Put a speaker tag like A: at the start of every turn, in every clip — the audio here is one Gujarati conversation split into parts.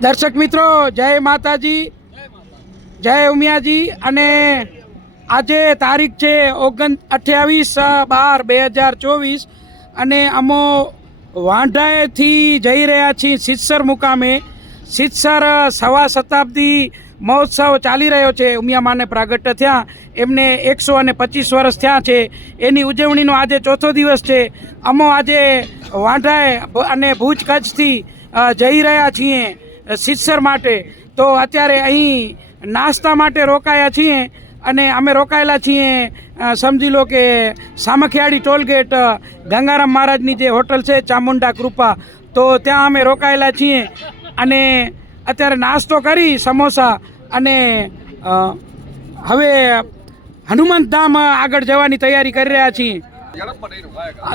A: દર્શક મિત્રો, જય માતાજી, જય ઉમિયાજી અને આજે તારીખ છે ઓગણ અઠ્યાવીસ બાર બે હજાર ચોવીસ અને અમો વાંઢાએથી જઈ રહ્યા છીએ સિત્સર મુકામે. સિત્સર સવા શતાબ્દી મહોત્સવ ચાલી રહ્યો છે. ઉમિયામાને પ્રાગટ્ય થયા. એમને એકસો અને પચીસ વર્ષ થયા છે. એની ઉજવણીનો આજે ચોથો દિવસ છે. અમો આજે વાંઢાએ અને ભુજ કચ્છથી જઈ રહ્યા છીએ સિત્સર માટે. તો અત્યારે અહીં નાસ્તા માટે રોકાયા છીએ અને અમે રોકાયેલા છીએ સમજી લો કે સામખિયાળી ટોલગેટ ગંગારામ મહારાજની જે હોટલ છે, ચામુંડા કૃપા. તો ત્યાં અમે રોકાયેલા છીએ અને અત્યારે નાસ્તો કરી સમોસા અને હવે હનુમાન ધામ આગળ જવાની તૈયારી કરી રહ્યા છીએ.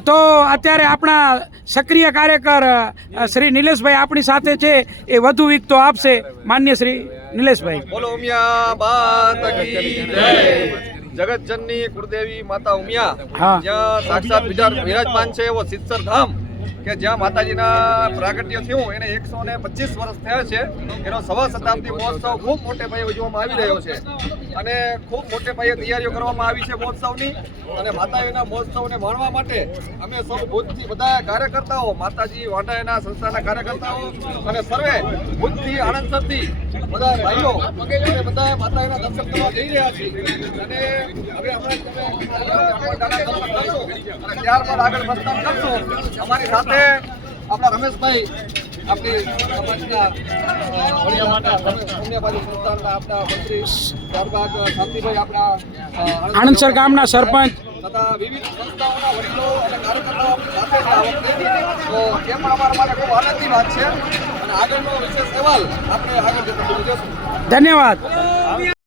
A: તો અત્યારે આપણા સક્રિય કાર્યકર શ્રી નિલેશભાઈ આપણી સાથે છે એ વધુ વિગતો આપશે. માન્ય શ્રી નિલેશભાઈ.
B: બોલો જગતજનની કુળદેવી માતા ઉમિયા. જ્યાં સાક્ષાત વિરાજ- વિરાજમાન છે એવો સિત્સર ધામ. કે જ્યાં માતાજીના પ્રાગટ્ય થયું, એને એકસો ને પચીસ વર્ષ થયા છે. એનો સવા શતાબ્દી મહોત્સવ ખૂબ મોટે પાયે ઉજવવામાં આવી રહ્યો છે. અને ખૂબ મોટે પાયે તૈયારીઓ કરવામાં આવી છે મહોત્સવની. અને માતાજીના મહોત્સવને માણવા માટે અમે સૌ ભુજથી બધા કાર્યકર્તાઓ, માતાજી વાંડાના સંસ્થાના કાર્યકર્તાઓ અને સર્વે ભુજથી આણંદસરથી બધા ભાઈઓ અને બધા માતાજીના દર્શન કરવા જઈ રહ્યા છીએ. અને હવે હમણાં ત્યારબાદ આગળ પ્રસ્થાન કરશો. અમારી સાથે આપણા રમેશભાઈ આપણી પુણ્યબાજુ આપણા મંત્રી ત્યારબાદ શાંતિભાઈ આપણા
A: આણંદસર ગામના સરપંચ.
B: તથા વિવિધ સંસ્થાઓના વડીલો અને કાર્યકર્તાઓ સાથે આ વખતે તો એ પણ અમારા માટે ખૂબ આનંદની વાત છે. અને આગળનો વિશેષ સવાલ આપણે આગળ જતા
A: ધન્યવાદ.